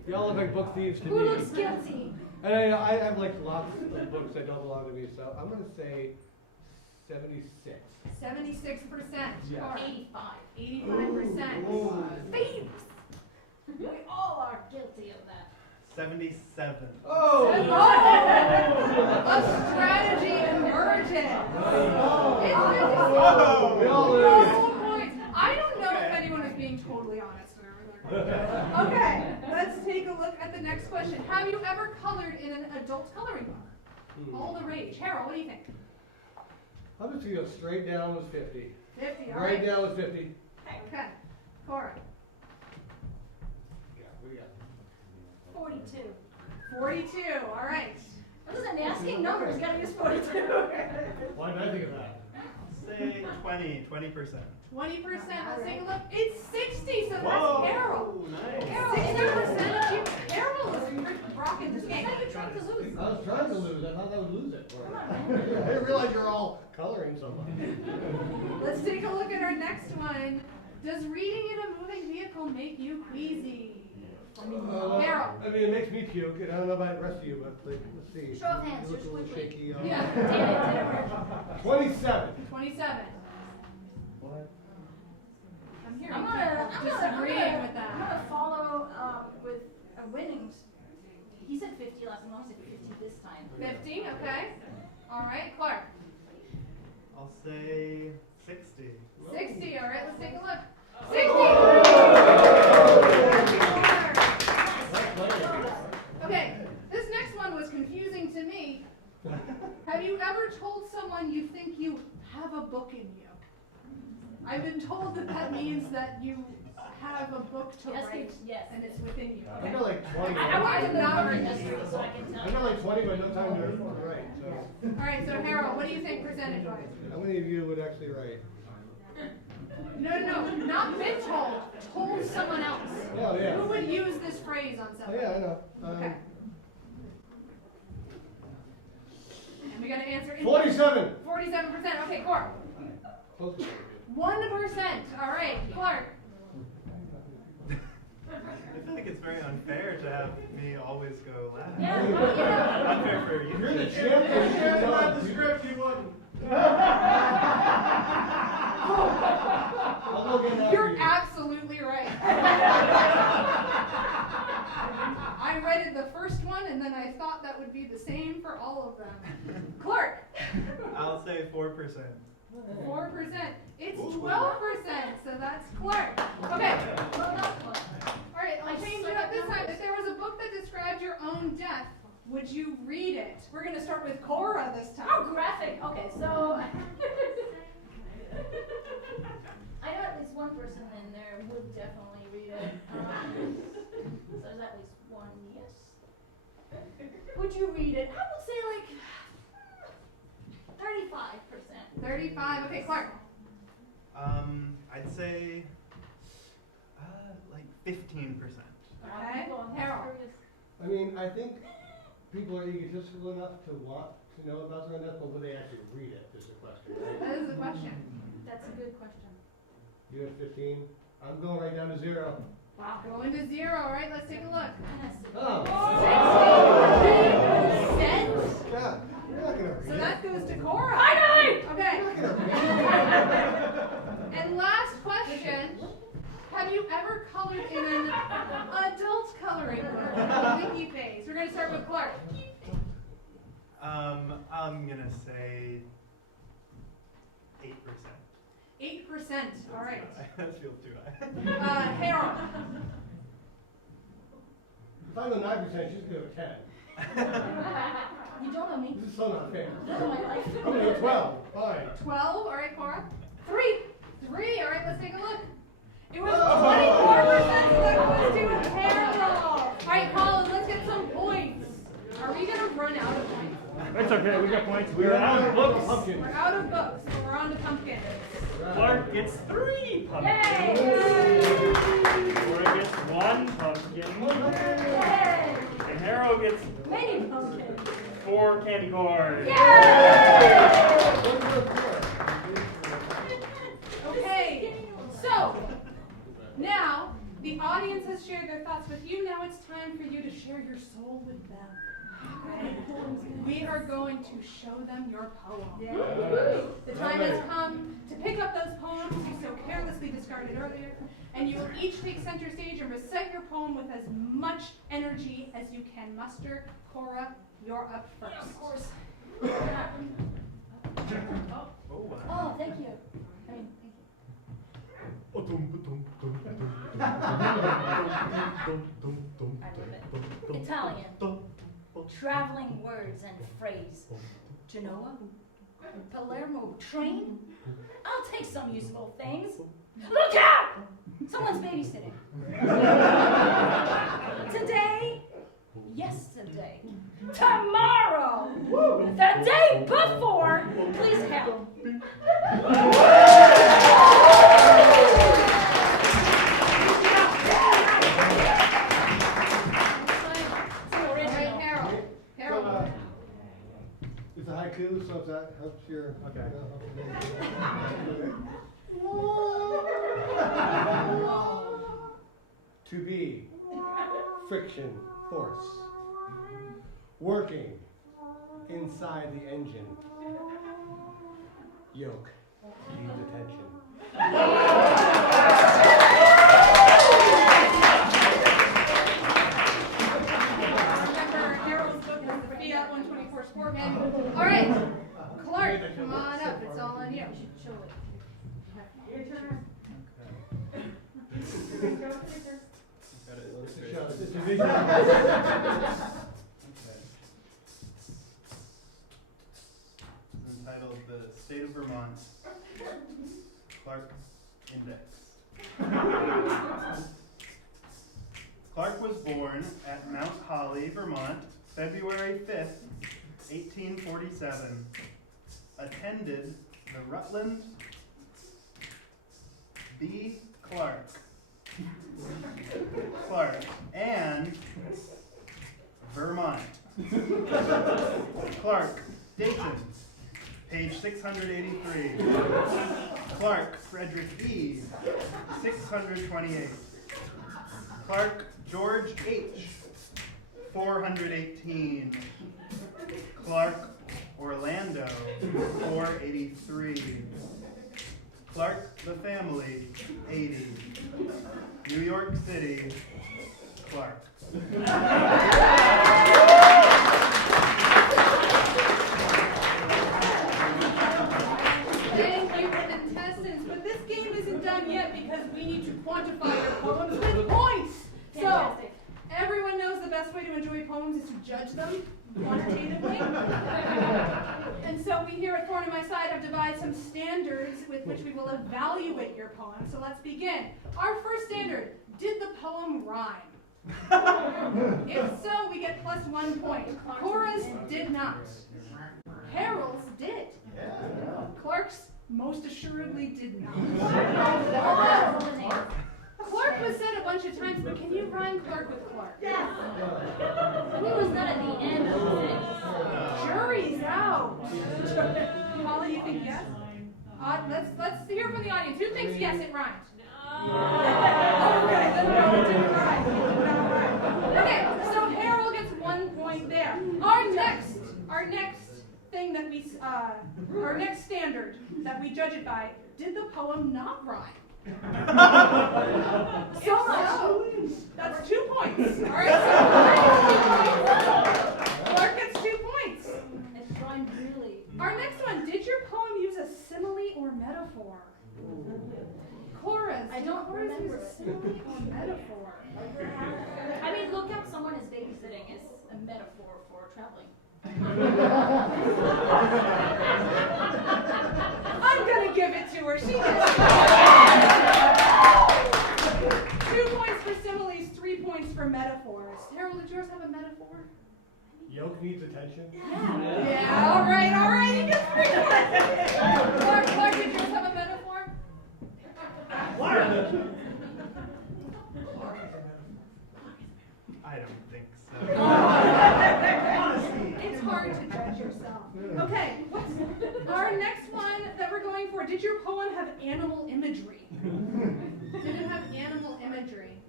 y'all look like book thieves to Who me. looks guilty? And I have like lots of books that don't belong to me, so I'm going to say 76. 76%. Yeah. Cora. 85. 85%. Thieves. We all are guilty of that. 77. Oh! A strategy emerges. It's Oh! We all lose. points. I don't know if anyone is being totally honest. Okay, let's take a look at the next question. Have you ever colored in an adult coloring book? All the rage. Harral, what do you think? I'm just going to go straight down with 50. 50, all Right right. down with 50. Okay. Cora. Yeah, we got 42. 42, all right. Listen, asking numbers, gotta use 42. Why did I think of that? Say 20%. 20%, let's take a look. It's 60, so that's Whoa, Harral. nice. Harral, 60%. Harral is rocking this game. How you trying to lose? I was trying to lose. I thought I would lose it. Come on, man. I didn't realize you're all coloring so much. Let's take a look at our next one. Does reading in a moving vehicle make you queasy? Harral. I mean, it makes me puke, and I don't know about the rest of you, but like, let's see. Show of hands, You look just a little quickly. shaky. Yeah. Damn it. 27. 27. What? I'm hearing I'm people disagreeing with that. I'm gonna follow with a winning. He said 50 last time. I said 50 this time. 50, okay. All right, Clark. I'll say 60. 60, all right, let's take a look. 60! Okay, this next one was confusing to me. Have you ever told someone you think you have a book in you? I've been told that that means that you have a book to Yes, write, yes. and it's within you. I got like 20. I wanted to Not know very history so I can tell I you. got like 20, but no time to write. So, All right, so Harral, what do you think percentage-wise? how many of you would actually write? No, not been told. Told someone else. Oh, yeah. Who would use this phrase on Oh, something? yeah, I know. Okay. And we got to answer. 47. 47%. Okay, Cora. Close. 1%. All right, Clark. I feel like it's very unfair to have me always go last. Yeah, well, yeah. Unfair for you. You're the champion. If you hadn't had the script, you wouldn't. I'll go get after You're you. absolutely right. I read it the first one, and then I thought that would be the same for all of them. Clark. I'll say 4%. 4%. It's 12%, so that's Clark. Okay. Well, not close. All right, I'll change it up this time. If there was a book that described your own death, would you read it? We're going to start with Cora this time. Oh, graphic. Okay, so I know at least one person in there would definitely read it. So there's at least one yes. Would you read it? I would say like 35%. 35. Okay, Clark. I'd say like 15%. Okay, Harral. I mean, I think people are egotistical enough to want to know about their own death, but will they actually read it is the question, right? That is the question. That's a good question. You at 15? I'm going right down to 0. Wow. Going to 0. All right, let's take a look. Oh. 16%. God, you're not going to read So it. that goes to Cora. Okay. You're not going to read it. And last question. Have you ever colored in an adult coloring book? Wiki phase. We're going to start with Clark. I'm gonna say 8%. 8%. All right. That feels too high. Harral. If I go 9%, she's going to go 10. You don't know me. This is so not fair. You don't know my life. I'm going to go 12. Fine. 12. All right, Cora. 3. All right, let's take a look. It was 24%, so that goes to Harral. All right, Colin, let's get some points. Are we going to run out of points? It's okay, we got points. We're out of books. Pumpkin. We're out of books, so we're on to pumpkin. Clark gets 3 pumpkins. Yay! Cora gets 1 pumpkin. Yay! And Harral gets Many pumpkins. 4 candy corns. Okay, so now the audience has shared their thoughts with you. Now it's time for you to share your soul with them. Okay? We are going to show them your poem. The time has come to pick up those poems you so carelessly discarded earlier, and you will each take center stage and recite your poem with as much energy as you can muster. Cora, you're up first. Yeah, of course. Oh, wow. Oh, thank you. I mean, thank you. I love it. Italian. Traveling words and phrase. Genoa. Palermo. Train. I'll take some useful things. Look out! Someone's babysitting. Today. Yesterday. Tomorrow. The day before. Please help. It's a haiku, so if that helps your... Okay. To be, friction, force, working inside the engine, yoke, need attention. Remember, Harral's book is the Fiat 124 Sportman. All right, Clark, come on up. It's all on you. Show it. Your turn. Got it illustrated. Shut it. It's a vision. It's entitled The State of Vermont, Clark Index. Clark was born at Mount Holly, Vermont, February 5th, 1847. Attended the Rutland B. Clark and Vermont. Clark, Dayton, page 683. Clark, Frederick E., 628. Clark, George H., 418. Clark, Orlando, 483. Clark, the family, 80. New York City, Clark. Thank you, contestants, but this game isn't done yet because we need to quantify your poems with points. Fantastic. So, everyone knows the best way to enjoy poems is to judge them quantitatively. And so we here at Thorn In My Side have devised some standards with which we will evaluate your poem. So let's begin. Our first standard, did the poem rhyme? If so, we get plus 1 point. Cora's did not. Harral's did. Clark's most assuredly did not. Clark was said a bunch of times, but can you rhyme Clark with Clark? Yes. But he was not at the end of it. Jury's out. Holly, you think yes? Let's hear from the audience. Who thinks yes, it rhymed? Okay, then no, it didn't rhyme. Okay, so Harral gets 1 point there. Our next thing that our next standard that we judge it by, did the poem not rhyme? So that's 2 points. All right, so Clark gets 2 points. It rhymed really. Our next one, did your poem use a simile or metaphor? Cora's. I don't remember use a it. simile or metaphor? I mean, look up someone is babysitting is a metaphor for traveling. I'm gonna give it to her. She gets 2 points for similes, 3 points for metaphors. Harral, did yours have a metaphor? Yolk needs attention. Yeah, all right, he gets 3 points. Clark, did yours have a metaphor? I don't think so. It's hard to judge yourself. Okay, our next one that we're going for, did your poem have animal imagery? Did it have animal imagery?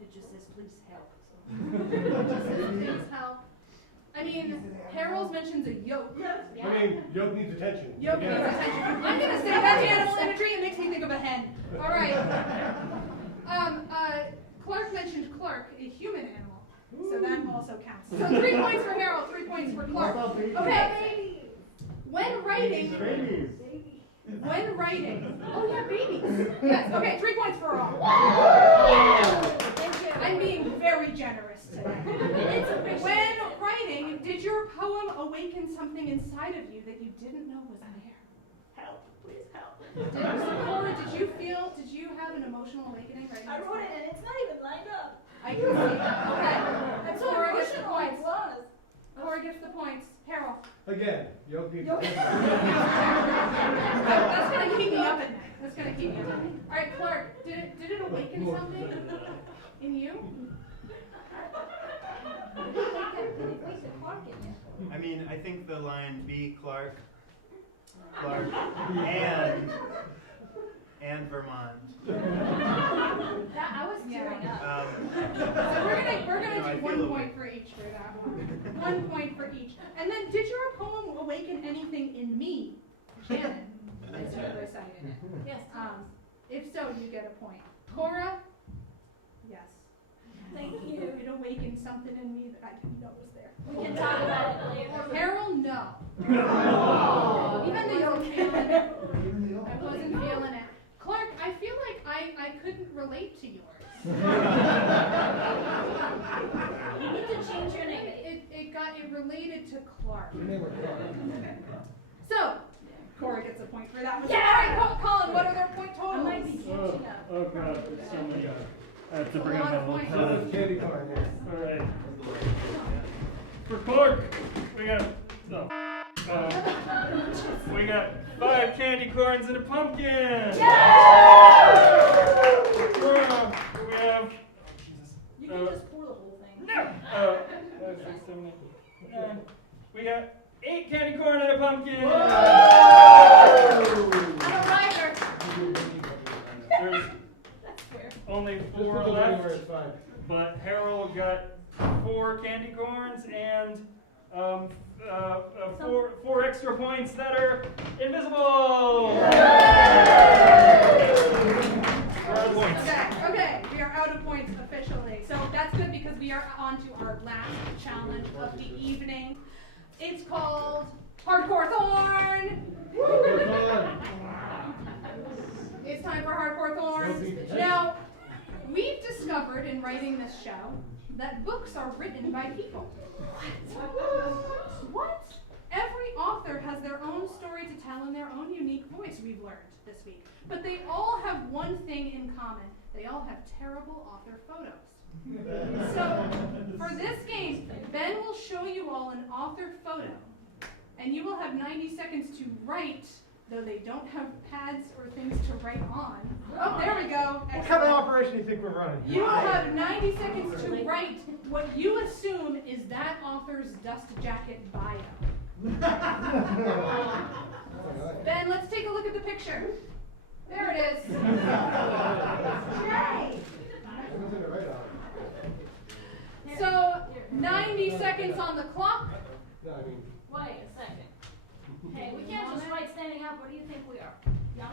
It just says, please help. It just says, please help. I mean, Harral's mentions a yoke. I mean, yolk needs attention. Yoke needs attention. I'm going to say that's animal imagery. It makes me think of a hen. All right. Clark mentioned Clark, a human animal. So that also counts. So 3 points for Harral, 3 points for Clark. Okay. When writing. Oh yeah, babies. Yes. Okay, 3 points for all. Thank you. I'm being very generous today. When writing, did your poem awaken something inside of you that you didn't know was there? Help, please help. Cora, did you have an emotional awakening right now? I wrote it and it's not even lined up. I can see that. Okay. I'm so Cora gets the emotional, it points. was. Cora gets the points. Harral. Again, yolk needs Yolk. attention. That's gonna keep me up at night. All right, Clark. Did it awaken something in you? I mean, I think the line "be Clark, and Vermont." That I was tearing up. So we're gonna do 1 point for each for that one. 1 point for each. And then, did your poem awaken anything in me, Shannon, as you recited it? Yes. If so, you get a point. Cora? Yes. Thank you. It awakened something in me that I didn't know was there. We can talk about it later. Harral, no. Even though you were feeling it. I wasn't feeling it. Clark, I feel like I couldn't relate to yours. You need to change your name. It related to Clark. Your name was Clark. So, Cora gets a point for that one. Yeah! All right, Colin, what are their point I totals? might be catching up. Oh god, there's so many. I have to That's a bring up lot my of little points. pen. Candy corn here. Alright. For Clark, we got we got 5 candy corns and a pumpkin. Cora, we have You can just pour the whole thing. no. 5, 6, 7, 8, 9. We got 8 candy corn and a pumpkin. I'm a writer. There's That's fair. only Just 4 put the money where left, it's fine. but Harral got 4 candy corns and 4 extra points that are invisible. We're out of points. Okay, we are out of points officially. So that's good because we are on to our last challenge of the evening. It's called Hardcore Thorn. It's time for Hardcore Thorn. Now, we've discovered in writing this show that books are written by people. What? Every author has their own story to tell in their own unique voice, we've learned this week. But they all have one thing in common. They all have terrible author photos. So, for this game, Ben will show you all an author photo, and you will have 90 seconds to write, though they don't have pads or things to write on. Oh, there we go. What kind of operation do you think we're running? You will have 90 seconds to write what you assume is that author's dust jacket bio. Ben, let's take a look at the picture. There it is. Yay! So, 90 seconds on the clock. No, I mean, Wait a second. Hey, we can't just write standing up. What do you think we are? Young?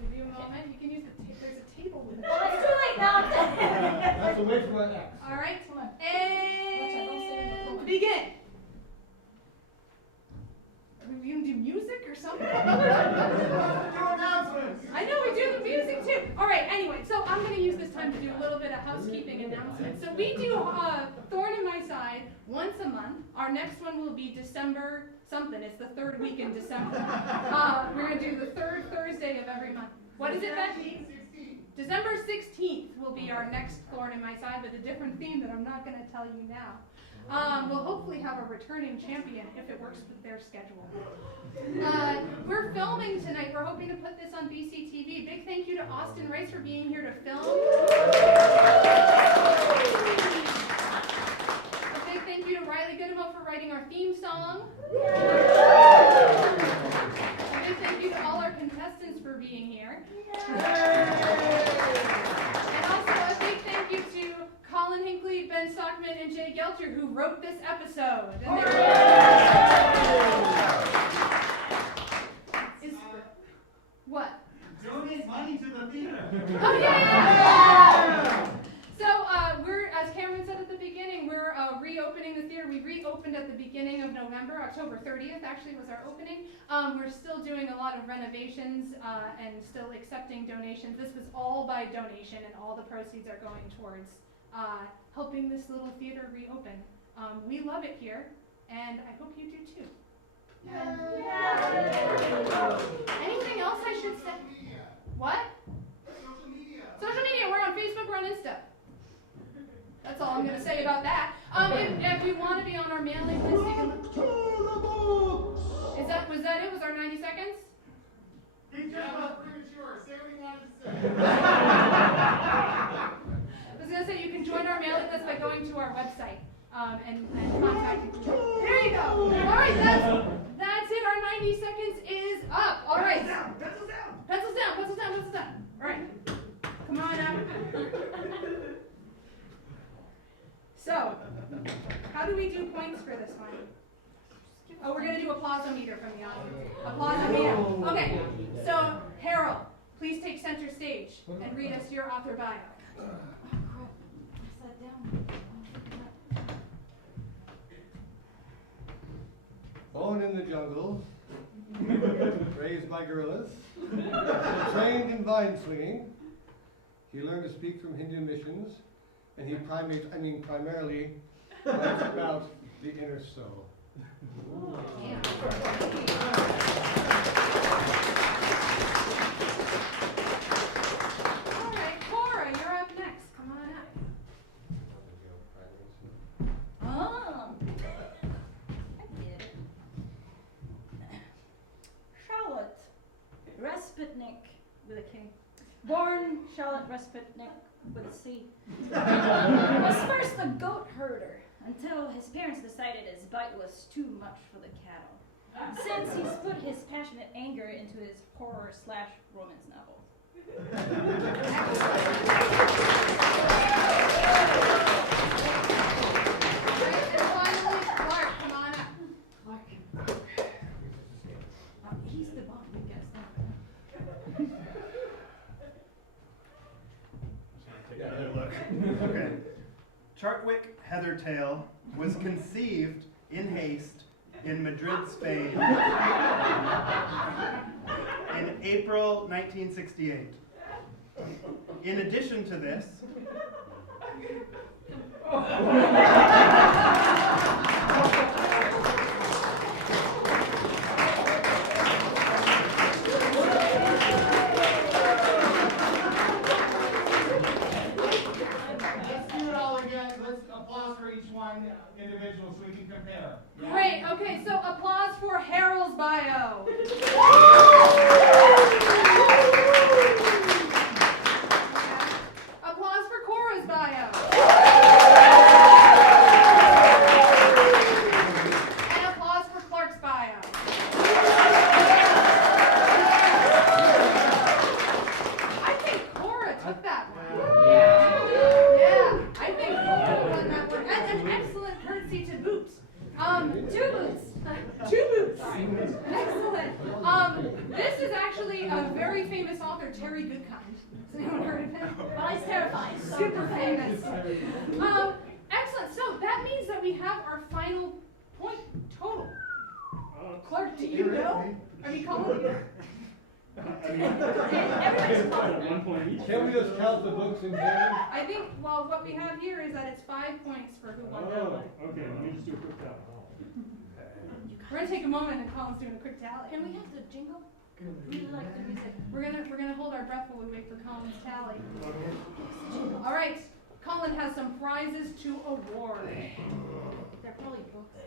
Give you a moment. You can use there's a table with it. Well, it's too late now. that's a way from an X. All right. Come on. And begin. Are we gonna do music or something? I know we do the music too. All right. Anyway, so I'm gonna use this time to do a little bit of housekeeping announcements. So we do Thorn In My Side once a month. Our next one will be December something. It's the 3rd week in December. We're gonna do the 3rd Thursday of every month. What is it, Ben? December 16th will be our next Thorn In My Side with a different theme that I'm not gonna tell you now. We'll hopefully have a returning champion if it works with their schedule. We're filming tonight. We're hoping to put this on BCTV. Big thank you to Austin Rice for being here to film. A big thank you to Riley Goodemote for writing our theme song. A big thank you to all our contestants for being here. And also a big thank you to Colin, Hinckley, Ben Stockman, and Jay Gelter, who wrote this episode. What? Donate money to the theater. Oh, yeah! So, we're, as Cameron said at the beginning, we're reopening the theater. We reopened at the beginning of November. October 30th actually was our opening. We're still doing a lot of renovations and still accepting donations. This was all by donation, and all the proceeds are going towards helping this little theater reopen. We love it here, and I hope you do too. Anything else I should say? What? Social media. We're on Facebook, we're on Insta. That's all I'm going to say about that. If you want to be on our mailing list, you can. Was that it? Was our 90 seconds? Premature. Say what you wanted to say. I was going to say you can join our mailing list by going to our website and contacting. There you go. All right, that's it. Our 90 seconds is up. All right. Pencils down. Pencils down. Pencils down. Pencils down. All right. Come on up. So, how do we do points for this one? Oh, we're going to do applause-o-meter from the audience. Applause-o-meter. Okay, so Harral, please take center stage and read us your author bio. Oh, crap. I sat down. Born in the jungle, raised by gorillas, trained in vine swinging. He learned to speak from Hindu missions, and he primarily writes about the inner soul. Yeah. Resputnik with a K. Born Charlotte Resputnik with a C. Was first a goat herder until his parents decided his bite was too much for the cattle. Since he's put his passionate anger into his horror/romance novels. And finally, Clark, come on up. Clark. He's the bomb, you guys know. Another look. Okay. Chartwick Heathertail was conceived in haste in Madrid, Spain in April 1968. In addition to this, Let's do it all again. Let's applause for each one individual so we can compare. Great, okay, so applause for Harral's bio. Applause for Cora's bio. And applause for Clark's bio. I think Cora took that one. Yeah, I think Cora won that one. And an excellent courtesy to Boots. Two Boots. Two Boots. Excellent. This is actually a very famous author, Terry Goodkind. Has anyone heard of him? Well, he's terrifying. Super famous. Excellent. So that means that we have our final point total. Clark, do you know? Are you calling it? Everybody's calling. 1 point each. Can't we just count the books in here? I think, well, what we have here is that it's 5 points for who won that Oh, one. okay, let me just do a quick tally. We're gonna take a moment and Colin's doing a quick tally. Can we have the jingle? We like the music. We're gonna hold our breath while we wait for Colin's tally. All right, Colin has some prizes to award. They're probably books.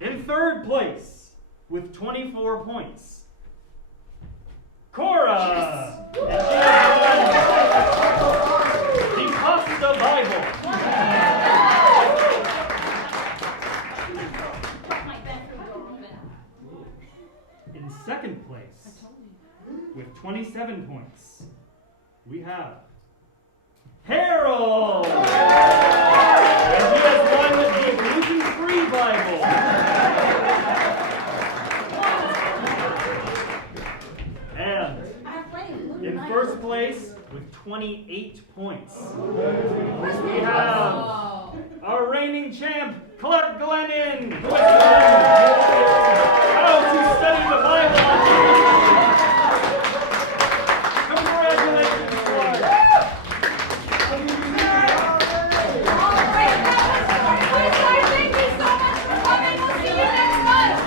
In third place, with 24 points, Cora! And she has won the Pasta Bible. My bathroom door open. In second place, with 27 points, we have Harral! And he has won the gluten-free Bible. And I have plenty of gluten. in first place, with 28 points, we have our reigning champ, Clark Glennon, who has won How to Study the Bible on TV. Congratulations, Clark. All right, that was our quiz. Thank you so much for coming. We'll see you next month.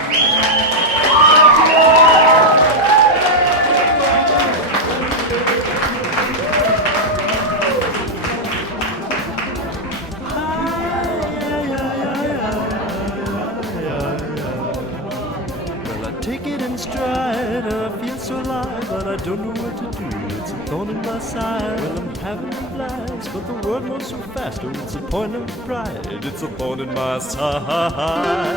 Well, I take it in stride, I feel so alive, but I don't know what to do. It's a thorn in my side. Well, I'm having a blast, but the world moves so fast. Oh, it's a point of pride. It's a thorn in my side.